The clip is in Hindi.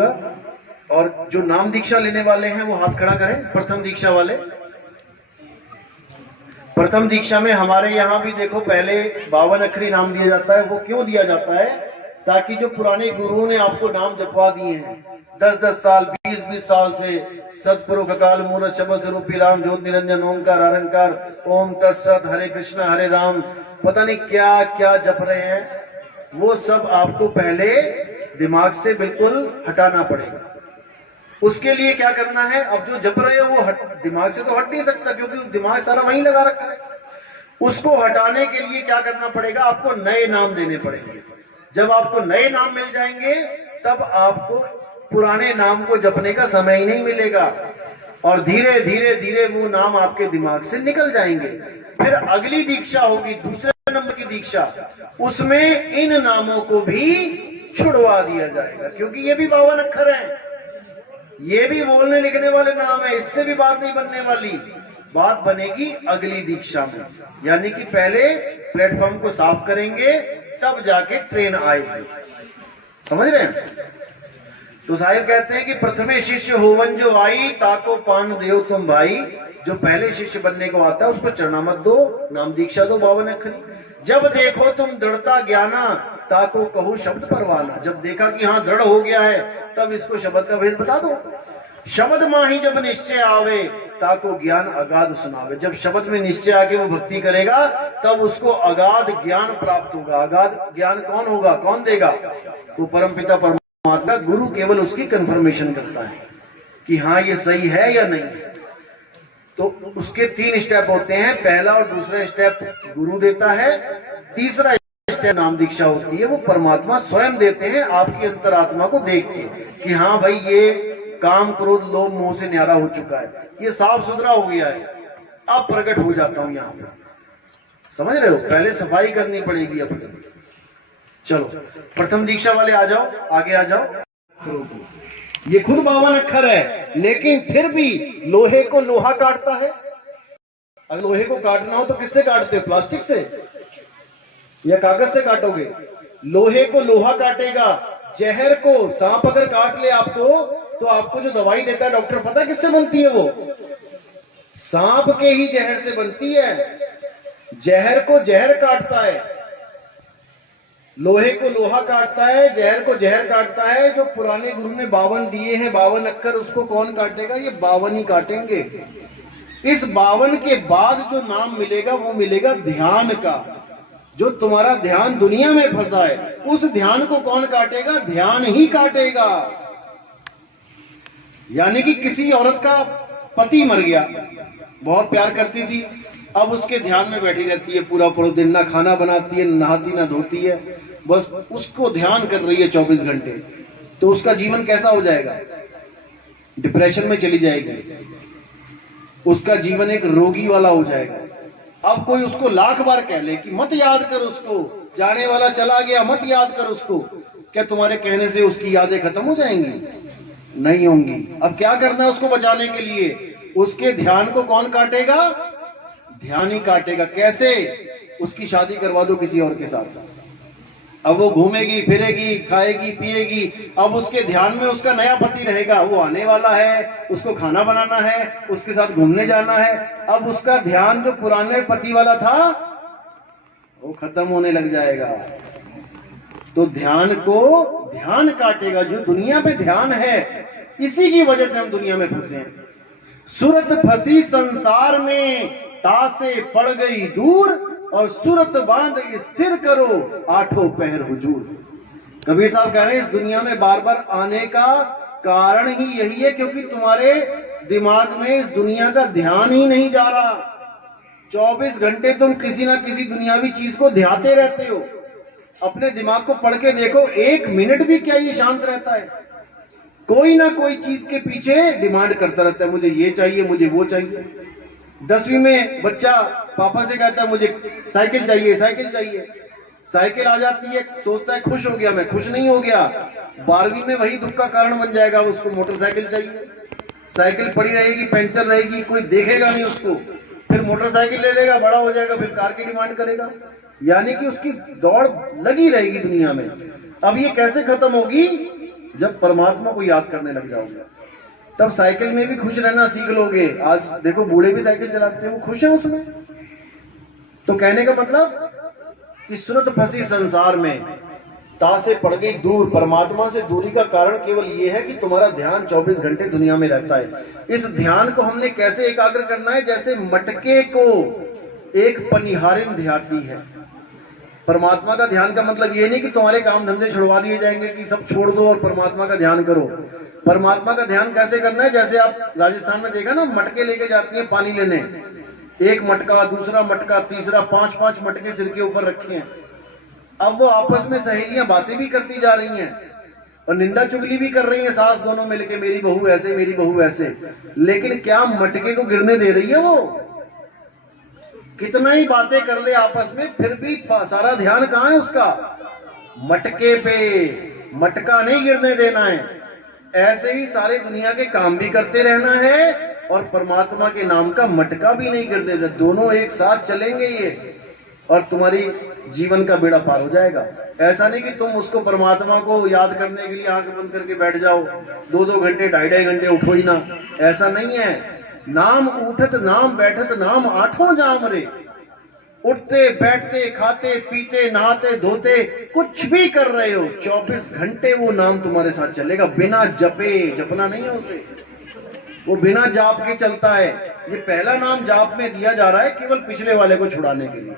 दूंगा। और जो नाम दीक्षा लेने वाले हैं वो हाथ खड़ा करें। प्रथम दीक्षा वाले, प्रथम दीक्षा में हमारे यहाँ भी देखो पहले 52 अक्षरी नाम दिया जाता है। वो क्यों दिया जाता है? ताकि जो पुराने गुरुओं ने आपको नाम जपवा दिए हैं 10-10 साल 20-20 साल से, सतपुरुष अकाल मूर्त शब्द स्वरूपी राम ज्योति निरंजन ओंकार अरंकार ओम तत्सत हरे कृष्ण हरे राम, पता नहीं क्या क्या जप रहे हैं, वो सब आपको पहले दिमाग से बिल्कुल हटाना पड़ेगा। उसके लिए क्या करना है? अब जो जप रहे हो वो दिमाग से तो हट नहीं सकता, क्योंकि दिमाग सारा वहीं लगा रखा है। उसको हटाने के लिए क्या करना पड़ेगा? आपको नए नाम देने पड़ेंगे। जब आपको नए नाम मिल जाएंगे तब आपको पुराने नाम को जपने का समय ही नहीं मिलेगा, और धीरे धीरे धीरे वो नाम आपके दिमाग से निकल जाएंगे। फिर अगली दीक्षा होगी, दूसरे नंबर की दीक्षा, उसमें इन नामों को भी छुड़वा दिया जाएगा, क्योंकि ये भी 52 अक्षर हैं, ये भी बोलने लिखने वाले नाम है, इससे भी बात नहीं बनने वाली। बात बनेगी अगली दीक्षा में, यानी कि पहले प्लेटफॉर्म को साफ करेंगे तब जाके ट्रेन आएगी। समझ रहे हैं? तो साहिब कहते हैं कि प्रथमे शिष्य होवन जो आई ताको पान देव तुम भाई। जो पहले शिष्य बनने को आता है उसको चरणामत दो, नाम दीक्षा दो 52 अक्षरी। जब देखो तुम दृढ़ता ज्ञाना ताको कहूं शब्द परवाना। जब देखा कि हाँ दृढ़ हो गया है तब इसको शब्द का भेद बता दो। शब्द माही जब निश्चय आवे ताको ज्ञान अगाध सुनावे। जब शब्द में निश्चय आके वो भक्ति करेगा तब उसको अगाध ज्ञान प्राप्त होगा। अगाध ज्ञान कौन होगा, कौन देगा? वो परमपिता परमात्मा। गुरु केवल उसकी कंफर्मेशन करता है कि हाँ ये सही है या नहीं। तो उसके 3 स्टेप होते हैं। पहला और दूसरा स्टेप गुरु देता है, तीसरा स्टेप नाम दीक्षा होती है, वो परमात्मा स्वयं देते हैं आपकी अंतरात्मा को देख के कि हाँ भाई ये काम क्रोध लोभ मोह से न्यारा हो चुका है, ये साफ सुथरा हो गया है, अब प्रकट हो जाता हूं यहां पे। समझ रहे हो? पहले सफाई करनी पड़ेगी अपनी। चलो प्रथम दीक्षा वाले आ जाओ, आगे आ जाओ। ये खुद 52 अक्षर है, लेकिन फिर भी लोहे को लोहा काटता है। अगर लोहे को काटना हो तो किससे काटते हो? प्लास्टिक से या कागज से काटोगे? लोहे को लोहा काटेगा। जहर को सांप अगर काट ले आपको, तो आपको जो दवाई देता है डॉक्टर, पता किससे बनती है? वो सांप के ही जहर से बनती है। जहर को जहर काटता है, लोहे को लोहा काटता है, जहर को जहर काटता है। जो पुराने गुरु ने 52 दिए हैं, 52 अक्षर, उसको कौन काटेगा? ये 52 ही काटेंगे। इस 52 के बाद जो नाम मिलेगा वो मिलेगा ध्यान का। जो तुम्हारा ध्यान दुनिया में फंसा है, उस ध्यान को कौन काटेगा? ध्यान ही काटेगा। यानी कि किसी औरत का पति मर गया, बहुत प्यार करती थी, अब उसके ध्यान में बैठी रहती है पूरा दिन, ना खाना बनाती है, नहाती ना धोती है, बस उसको ध्यान कर रही है 24 घंटे। तो उसका जीवन कैसा हो जाएगा? डिप्रेशन में चली जाएगी, उसका जीवन एक रोगी वाला हो जाएगा। अब कोई उसको लाख बार कह ले कि मत याद कर उसको, जाने वाला चला गया, मत याद कर उसको, क्या तुम्हारे कहने से उसकी यादें खत्म हो जाएंगी? नहीं होंगी। अब क्या करना है उसको बचाने के लिए? उसके ध्यान को कौन काटेगा? ध्यान ही काटेगा। कैसे? उसकी शादी करवा दो किसी और के साथ, अब वो घूमेगी फिरेगी खाएगी पिएगी, अब उसके ध्यान में उसका नया पति रहेगा, वो आने वाला है, उसको खाना बनाना है, उसके साथ घूमने जाना है। अब उसका ध्यान जो पुराने पति वाला था वो खत्म होने लग जाएगा। तो ध्यान को ध्यान काटेगा। जो दुनिया पे ध्यान है, इसी की वजह से हम दुनिया में फंसे हैं। सूरत फंसी संसार में, तासे पड़ गई दूर, और सूरत बांध स्थिर करो, आठों पहर हुजूर। कबीर साहब कह रहे हैं इस दुनिया में बार बार आने का कारण ही यही है, क्योंकि तुम्हारे दिमाग में इस दुनिया का ध्यान ही नहीं जा रहा। 24 घंटे तुम किसी ना किसी दुनियावी चीज को ध्याते रहते हो। अपने दिमाग को पढ़ के देखो, 1 मिनट भी क्या ये शांत रहता है? कोई ना कोई चीज के पीछे डिमांड करता रहता है, मुझे ये चाहिए, मुझे वो चाहिए। 10वीं में बच्चा पापा से कहता है मुझे साइकिल चाहिए, साइकिल चाहिए। साइकिल आ जाती है, सोचता है खुश हो गया, मैं खुश नहीं हो गया। 12वीं में वही दुख का कारण बन जाएगा, उसको मोटरसाइकिल चाहिए। साइकिल पड़ी रहेगी, पंचर रहेगी, कोई देखेगा नहीं उसको, फिर मोटरसाइकिल ले लेगा, बड़ा हो जाएगा, फिर कार की डिमांड करेगा। यानी कि उसकी दौड़ लगी रहेगी दुनिया में। अब ये कैसे खत्म होगी? जब परमात्मा को याद करने लग जाओगे तब साइकिल में भी खुश रहना सीख लोगे। आज देखो बूढ़े भी साइकिल चलाते हैं, वो खुश है उसमें। तो कहने का मतलब कि सूरत फंसी संसार में, ता से पड़ गई दूर। परमात्मा से दूरी का कारण केवल ये है कि तुम्हारा ध्यान 24 घंटे दुनिया में रहता है। इस ध्यान को हमने कैसे एकाग्र करना है? जैसे मटके को एक पनिहारिन ध्याती है। परमात्मा का ध्यान का मतलब ये नहीं कि तुम्हारे काम धंधे छुड़वा दिए जाएंगे कि सब छोड़ दो और परमात्मा का ध्यान करो। परमात्मा का ध्यान कैसे करना है? जैसे आप राजस्थान में देखा ना, मटके लेके जाती है पानी लेने, एक मटका, दूसरा मटका, तीसरा, 5-5 मटके सिर के ऊपर रखे हैं। अब वो आपस में सहेलियां बातें भी करती जा रही हैं और निंदा चुगली भी कर रही हैं, सास दोनों मिलके, मेरी बहू ऐसे, मेरी बहू ऐसे। लेकिन क्या मटके को गिरने दे रही है वो? कितना ही बातें कर ले आपस में, फिर भी सारा ध्यान कहां है उसका? मटके पे। मटका नहीं गिरने देना है। ऐसे ही सारे दुनिया के काम भी करते रहना है और परमात्मा के नाम का मटका भी नहीं गिरने देना। दोनों एक साथ चलेंगे ये, और तुम्हारी जीवन का बेड़ा पार हो जाएगा। ऐसा नहीं कि तुम उसको, परमात्मा को याद करने के लिए आंख बंद करके बैठ जाओ 2-2 घंटे, 2.5 घंटे, उठो ही ना। ऐसा नहीं है। नाम उठत नाम बैठत नाम आठों जाम रे। उठते बैठते, खाते पीते, नहाते धोते, कुछ भी कर रहे हो, 24 घंटे वो नाम तुम्हारे साथ चलेगा, बिना जपे। जपना नहीं है उसे, वो बिना जाप के चलता है। ये पहला नाम जाप में दिया जा रहा है केवल पिछले वाले को छुड़ाने के लिए।